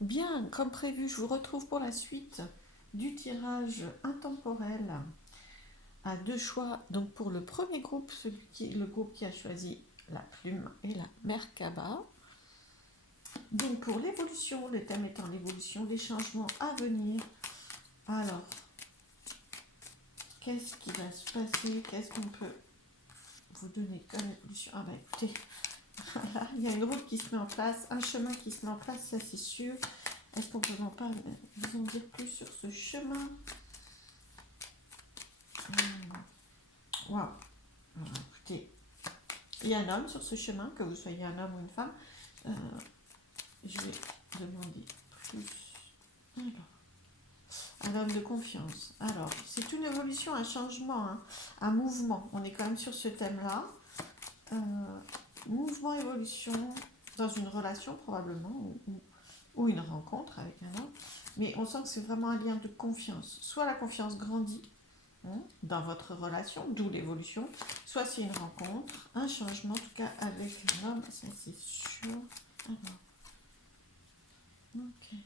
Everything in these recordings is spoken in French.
Bien, comme prévu, je vous retrouve pour la suite du tirage intemporel à deux choix. Donc pour le premier groupe, le groupe qui a choisi la plume et la Merkaba. Donc pour l'évolution, le thème étant l'évolution, des changements à venir. Alors, qu'est-ce qui va se passer? Qu'est-ce qu'on peut vous donner comme évolution? Ah bah écoutez, voilà, il y a une route qui se met en place, un chemin qui se met en place, ça c'est sûr. Est-ce qu'on peut vous en dire plus sur ce chemin? Waouh. Alors, écoutez, il y a un homme sur ce chemin, que vous soyez un homme ou une femme. Euh, je vais demander plus. Alors, un homme de confiance. Alors, c'est une évolution, un changement, hein, un mouvement. On est quand même sur ce thème-là. Euh, mouvement, évolution, dans une relation probablement, ou une rencontre avec un homme. Mais on sent que c'est vraiment un lien de confiance. Soit la confiance grandit, dans votre relation, d'où l'évolution, soit c'est une rencontre, un changement, en tout cas avec un homme, ça c'est sûr. Alors, ok.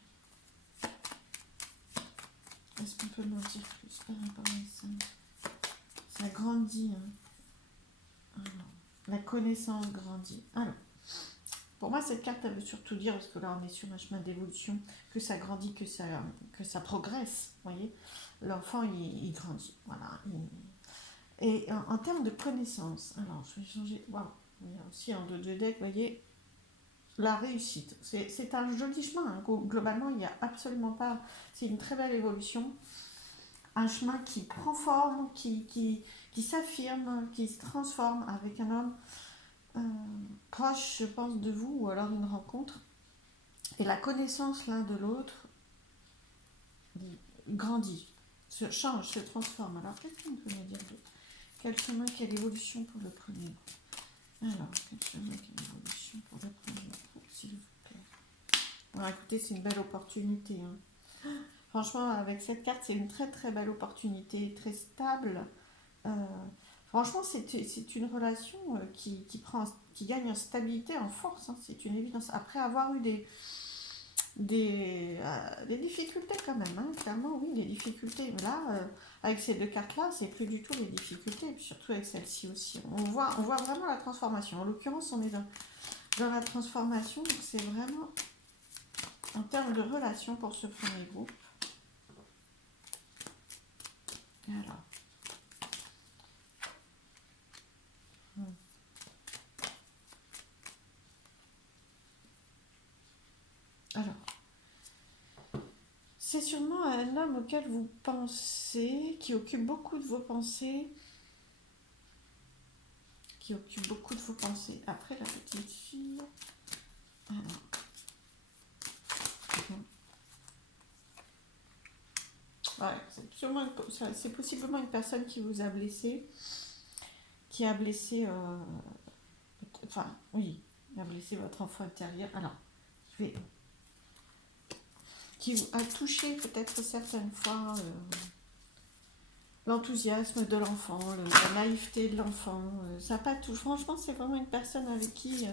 Est-ce qu'on peut m'en dire plus par rapport à ça? Ça grandit. Hein. Alors, la connaissance grandit. Alors, pour moi, cette carte, elle veut surtout dire, parce que là, on est sur un chemin d'évolution, que ça grandit, que ça progresse. Vous voyez, l'enfant, il grandit. Voilà. Et en termes de connaissance, alors, je vais changer. Waouh, il y a aussi en deux decks, vous voyez, la réussite. C'est un joli chemin. Hein. Globalement, il n'y a absolument pas. C'est une très belle évolution. Un chemin qui prend forme, qui s'affirme, qui se transforme avec un homme proche, je pense, de vous, ou alors une rencontre. Et la connaissance l'un de l'autre grandit, se change, se transforme. Alors, qu'est-ce qu'on peut me dire d'autre? Quel chemin, quelle évolution pour le premier groupe? Alors, quel chemin, quelle évolution pour le premier groupe, s'il vous plaît? Bon, écoutez, c'est une belle opportunité. Hein. Franchement, avec cette carte, c'est une très très belle opportunité, très stable. Euh, franchement, c'est une relation qui gagne en stabilité, en force. Hein, c'est une évidence. Après avoir eu des difficultés quand même, hein, clairement, oui, des difficultés. Mais là, avec ces deux cartes-là, c'est plus du tout les difficultés, et puis surtout avec celle-ci aussi. On voit vraiment la transformation. En l'occurrence, on est dans la transformation, donc c'est vraiment en termes de relation pour ce premier groupe. Alors. Alors. C'est sûrement un homme auquel vous pensez, qui occupe beaucoup de vos pensées, qui occupe beaucoup de vos pensées. Après la petite fille. Alors. Ouais, c'est possiblement une personne qui vous a blessé, qui a blessé, enfin, oui, qui a blessé votre enfant intérieur. Alors, je vais, qui vous a touché peut-être certaines fois l'enthousiasme de l'enfant, la naïveté de l'enfant. Ça n'a pas tout. Franchement, c'est vraiment une personne avec qui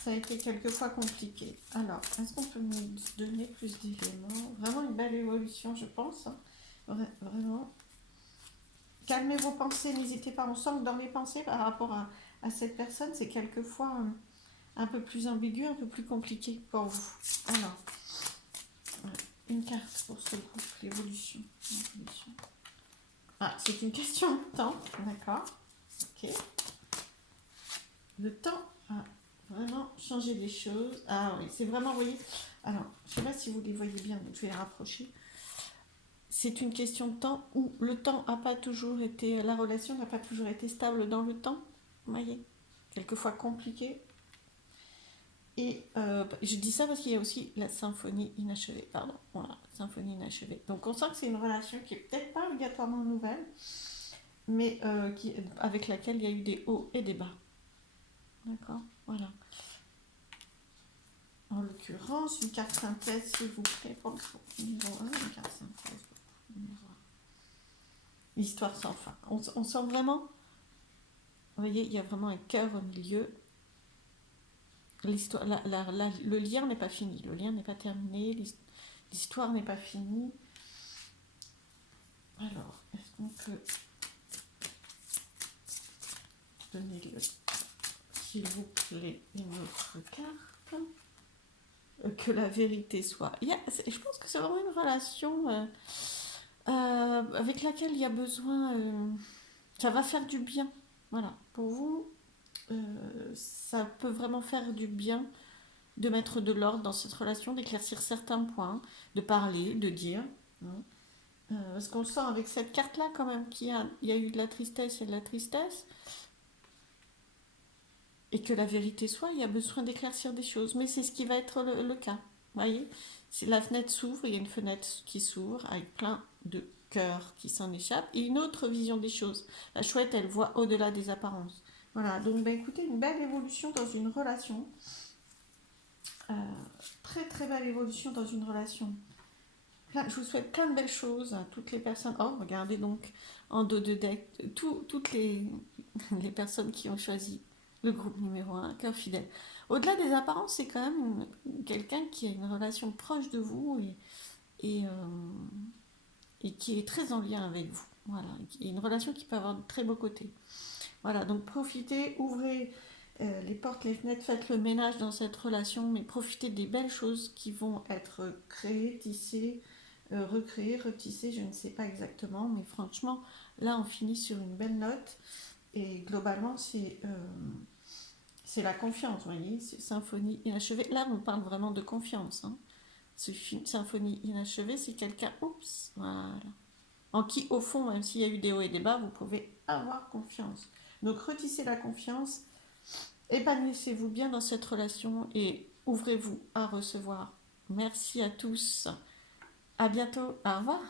ça a été quelquefois compliqué. Alors, est-ce qu'on peut nous donner plus d'éléments? Vraiment une belle évolution, je pense. Hein. Vraiment. Calmez vos pensées, n'hésitez pas. On sent que dans les pensées, par rapport à cette personne, c'est quelquefois un peu plus ambigu, un peu plus compliqué pour vous. Alors, une carte pour ce groupe, l'évolution. Ah, c'est une question de temps, d'accord. Ok. Le temps a vraiment changé les choses. Ah oui, c'est vraiment, vous voyez. Alors, je ne sais pas si vous les voyez bien, donc je vais les rapprocher. C'est une question de temps où le temps n'a pas toujours été, la relation n'a pas toujours été stable dans le temps, vous voyez, quelquefois compliqué. Et je dis ça parce qu'il y a aussi la symphonie inachevée, pardon, voilà, symphonie inachevée. Donc on sent que c'est une relation qui est peut-être pas obligatoirement nouvelle, mais avec laquelle il y a eu des hauts et des bas. D'accord. Voilà. En l'occurrence, une carte synthèse, s'il vous plaît, pour le numéro 1, une carte synthèse pour le numéro 1. L'histoire sans fin. On sent vraiment, vous voyez, il y a vraiment un cœur au milieu. L'histoire, le lien n'est pas fini, le lien n'est pas terminé, l'histoire n'est pas finie. Alors, est-ce qu'on peut donner, s'il vous plaît, une autre carte? Que la vérité soit. Je pense que c'est vraiment une relation avec laquelle il y a besoin. Ça va faire du bien. Voilà. Pour vous, ça peut vraiment faire du bien de mettre de l'ordre dans cette relation, d'éclaircir certains points, de parler, de dire. Hein. Parce qu'on sent avec cette carte-là quand même il y a eu de la tristesse, il y a de la tristesse. Et que la vérité soit, il y a besoin d'éclaircir des choses. Mais c'est ce qui va être le cas. Vous voyez, si la fenêtre s'ouvre, il y a une fenêtre qui s'ouvre avec plein de cœurs qui s'en échappent et une autre vision des choses. La chouette, elle voit au-delà des apparences. Voilà, donc bah, écoutez, une belle évolution dans une relation. Très très belle évolution dans une relation. Je vous souhaite plein de belles choses à toutes les personnes. Oh, regardez donc en dos de deck, toutes les personnes qui ont choisi le groupe numéro 1, cœur fidèle. Au-delà des apparences, c'est quand même quelqu'un qui a une relation proche de vous et qui est très en lien avec vous. Voilà, et une relation qui peut avoir de très beaux côtés. Voilà, donc profitez, ouvrez les portes, les fenêtres, faites le ménage dans cette relation, mais profitez des belles choses qui vont être créées, tissées, recréées, retissées, je ne sais pas exactement, mais franchement, là on finit sur une belle note, et globalement c'est la confiance, vous voyez, c'est symphonie inachevée. Là on parle vraiment de confiance, hein. Symphonie inachevée, c'est quelqu'un, oups, voilà, en qui au fond, même s'il y a eu des hauts et des bas, vous pouvez avoir confiance. Donc retissez la confiance, épanouissez-vous bien dans cette relation et ouvrez-vous à recevoir. Merci à tous. À bientôt. Au revoir.